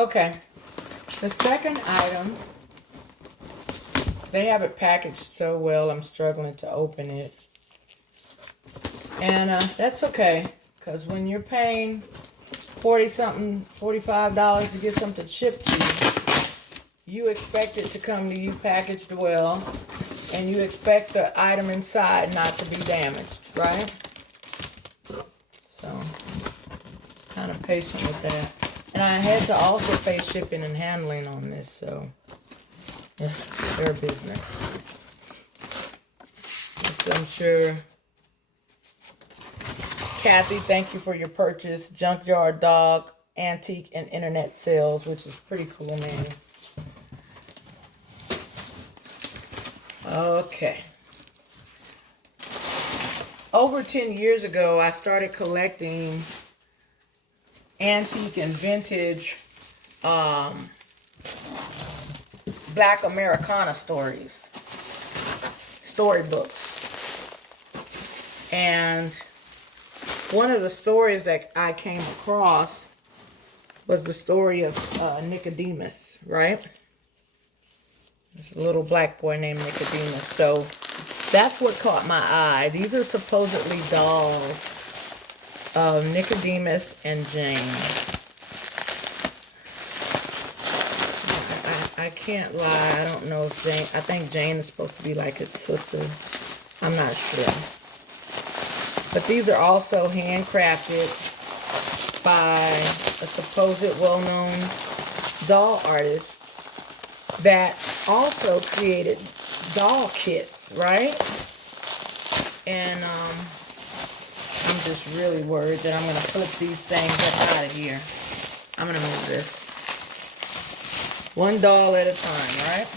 Okay. The second item, they have it packaged so well, I'm struggling to open it. And that's okay, because when you're paying 40 something, $45 to get something shipped to you, you expect it to come to you packaged well, and you expect the item inside not to be damaged, right? So, kind of patient with that. And I had to also pay shipping and handling on this, so yeah, their business. So I'm sure. Kathy, thank you for your purchase. Junkyard Dog, Antique and Internet Sales, which is pretty cool, man. Okay. Over 10 years ago, I started collecting antique and vintage Black Americana storybooks. And one of the stories that I came across was the story of Nicodemus, right? There's a little black boy named Nicodemus. So that's what caught my eye. These are supposedly dolls of Nicodemus and Jane. I can't lie. I don't know if Jane... I think Jane is supposed to be like his sister. I'm not sure. But these are also handcrafted by a supposed well-known doll artist that also created doll kits, right? And I'm just really worried that I'm going to flip these things up out of here. I'm going to move this. One doll at a time, right?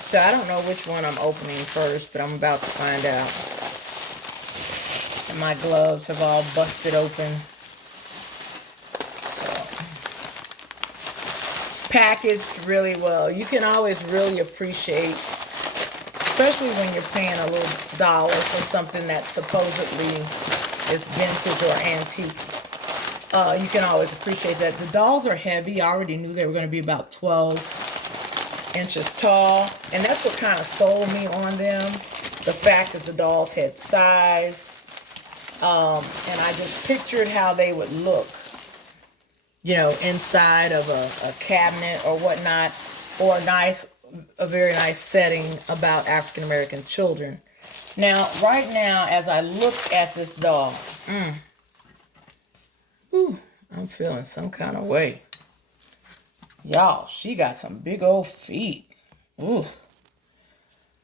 So I don't know which one I'm opening first, but I'm about to find out. And my gloves have all busted open. So, packaged really well. You can always really appreciate, especially when you're paying a little dollar for something that supposedly is vintage or antique. You can always appreciate that. The dolls are heavy. I already knew they were going to be about 12 inches tall. And that's what kind of sold me on them. The fact that the dolls had size. And I just pictured how they would look, you know, inside of a cabinet or whatnot, or a very nice setting about African-American children. Now, right now, as I look at this doll, I'm feeling some kind of way. Y'all, she got some big old feet. Ooh.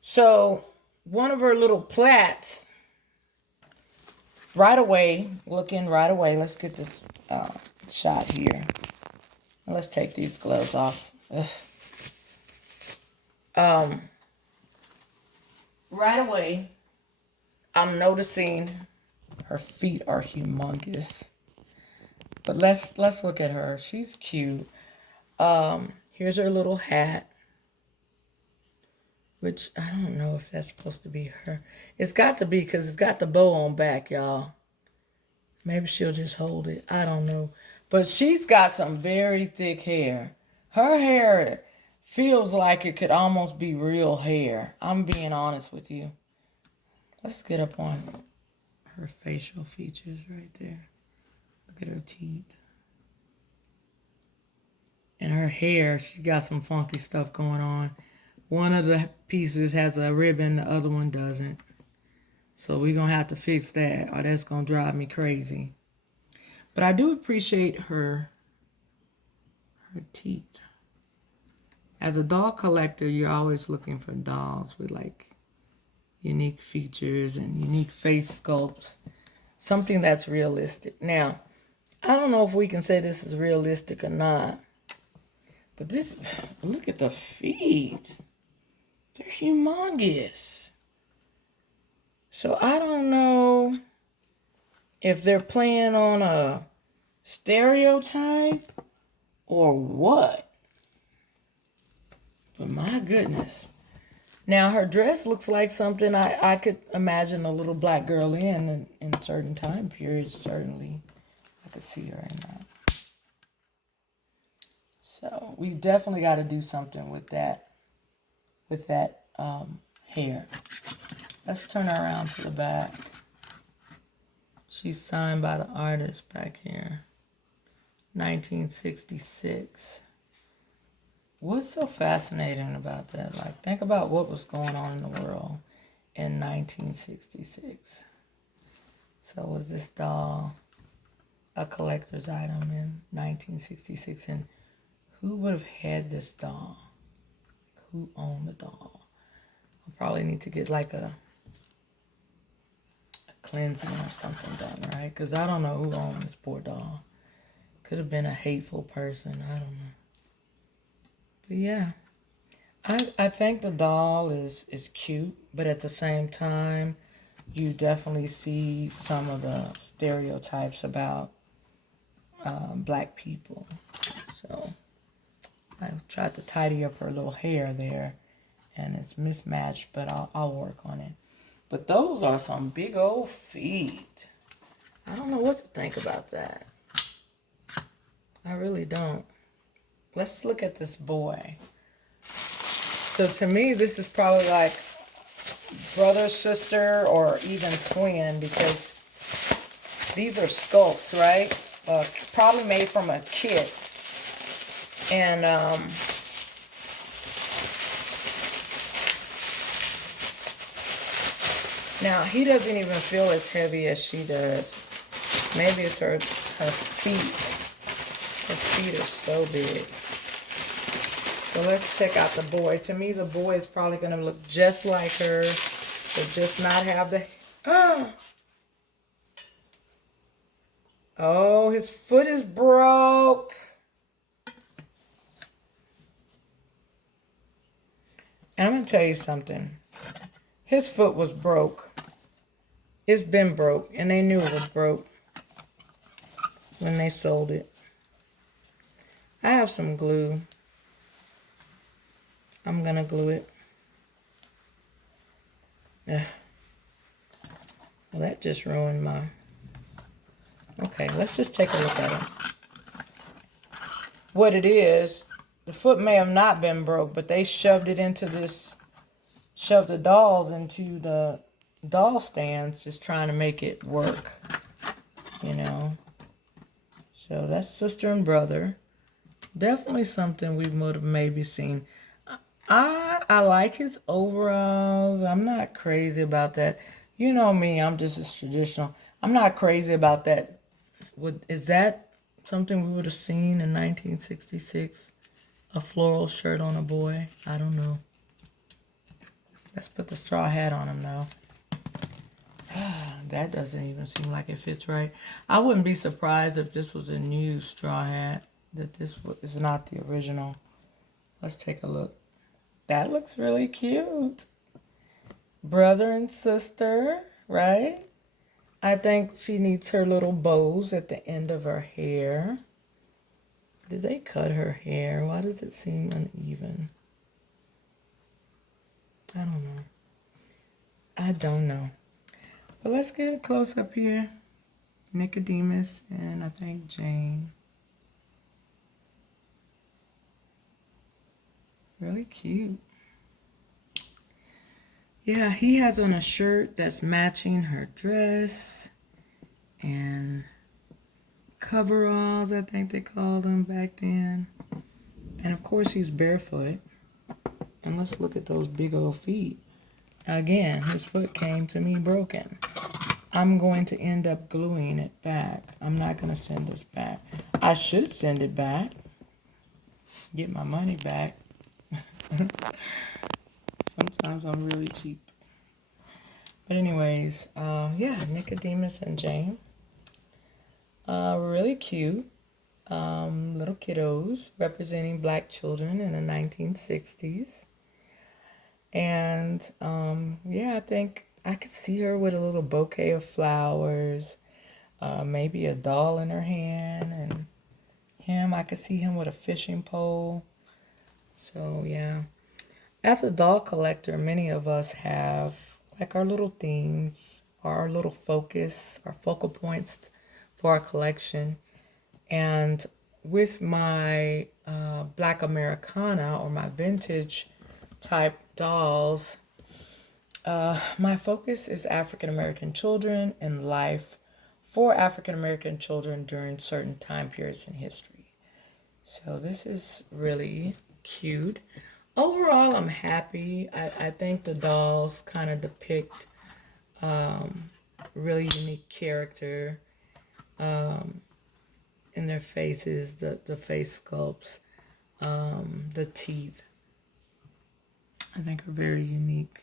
So, one of her little plaits, right away, let's get this shot here. Let's take these gloves off. Right away, I'm noticing her feet are humongous. But let's look at her. She's cute. Here's her little hat, which I don't know if that's supposed to be her. It's got to be, because it's got the bow on back, y'all. Maybe she'll just hold it. I don't know. But she's got some very thick hair. Her hair feels like it could almost be real hair. I'm being honest with you. Let's get up on her facial features right there. Look at her teeth. And her hair, she got some funky stuff going on. One of the pieces has a ribbon, the other one doesn't. So we're going to have to fix that, or that's going to drive me crazy. But I do appreciate her teeth. As a doll collector, you're always looking for dolls with like unique features and unique face sculpts. Something that's realistic. Now, I don't know if we can say this is realistic or not. But this, look at the feet. They're humongous. So I don't know if they're playing on a stereotype or what. But my goodness. Now her dress looks like something I could imagine a little black girl in certain time periods, certainly. I could see her in that. So we definitely got to do something with that hair. Let's turn her around to the back. She's signed by the artist back here. 1966. What's so fascinating about that? Like, think about what was going on in the world in 1966. So was this doll a collector's item in 1966? And who would have had this doll? Who owned the doll? I'll probably need to get like a cleansing or something done, right? Because I don't know who owned this poor doll. Could have been a hateful person. I don't know. But yeah, I think the doll is cute, but at the same time, you definitely see some of the stereotypes about black people. So I tried to tidy up her little hair there, and it's mismatched, but I'll work on it. But those are some big old feet. I don't know what to think about that. I really don't. Let's look at this boy. So to me, this is probably like brother, sister, or even twin, because these are sculpts, right? Probably made from a kit. And now he doesn't even feel as heavy as she does. Maybe it's her feet. Her feet are so big. So let's check out the boy. To me, the boy is probably going to look just like her, but just not have the... Oh, his foot is broke. And I'm going to tell you something. His foot was broke. It's been broke, and they knew it was broke when they sold it. I have some glue. I'm going to glue it. Ugh. Well, that just ruined my... Okay, let's just take a look at it. What it is, the foot may have not been broke, but they shoved it into this... Shoved the dolls into the doll stands, just trying to make it work. You know? So that's sister and brother. Definitely something we would have maybe seen. I like his overalls. I'm not crazy about that. You know me, I'm just as traditional. I'm not crazy about that. Is that something we would have seen in 1966? A floral shirt on a boy? I don't know. Let's put the straw hat on him now. That doesn't even seem like it fits right. I wouldn't be surprised if this was a new straw hat. That this is not the original. Let's take a look. That looks really cute. Brother and sister, right? I think she needs her little bows at the end of her hair. Did they cut her hair? Why does it seem uneven? I don't know. But let's get a close up here. Nicodemus and I think Jane. Really cute. Yeah, he has on a shirt that's matching her dress. And coveralls, I think they called them back then. And of course he's barefoot. And let's look at those big old feet. Again, his foot came to me broken. I'm going to end up gluing it back. I'm not going to send this back. I should send it back. Get my money back. Sometimes I'm really cheap. But anyways, yeah, Nicodemus and Jane. Really cute. Little kiddos representing black children in the 1960s. And yeah, I think I could see her with a little bouquet of flowers, maybe a doll in her hand, and him, I could see him with a fishing pole. So yeah, as a doll collector, many of us have like our little themes, our little focus, our focal points for our collection. And with my Black Americana or my vintage type dolls, my focus is African American children and life for African American children during certain time periods in history. So this is really cute. Overall, I'm happy. I think the dolls kind of depict really unique character in their faces, the face sculpts, the teeth, I think are very unique.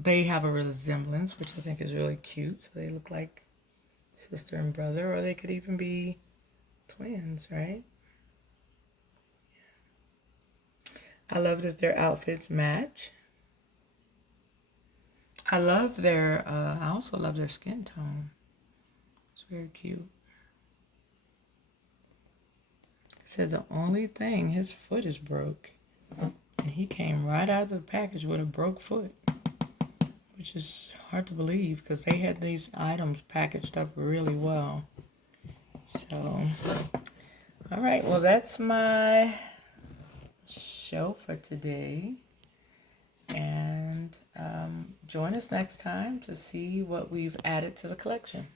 They have a resemblance, which I think is really cute. So they look like sister and brother, or they could even be twins, right? I love that their outfits match. I love their, I also love their skin tone. It's very cute. It said the only thing, his foot is broke. And he came right out of the package with a broke foot, which is hard to believe because they had these items packaged up really well. So, all right, well, that's my show for today. And join us next time to see what we've added to the collection.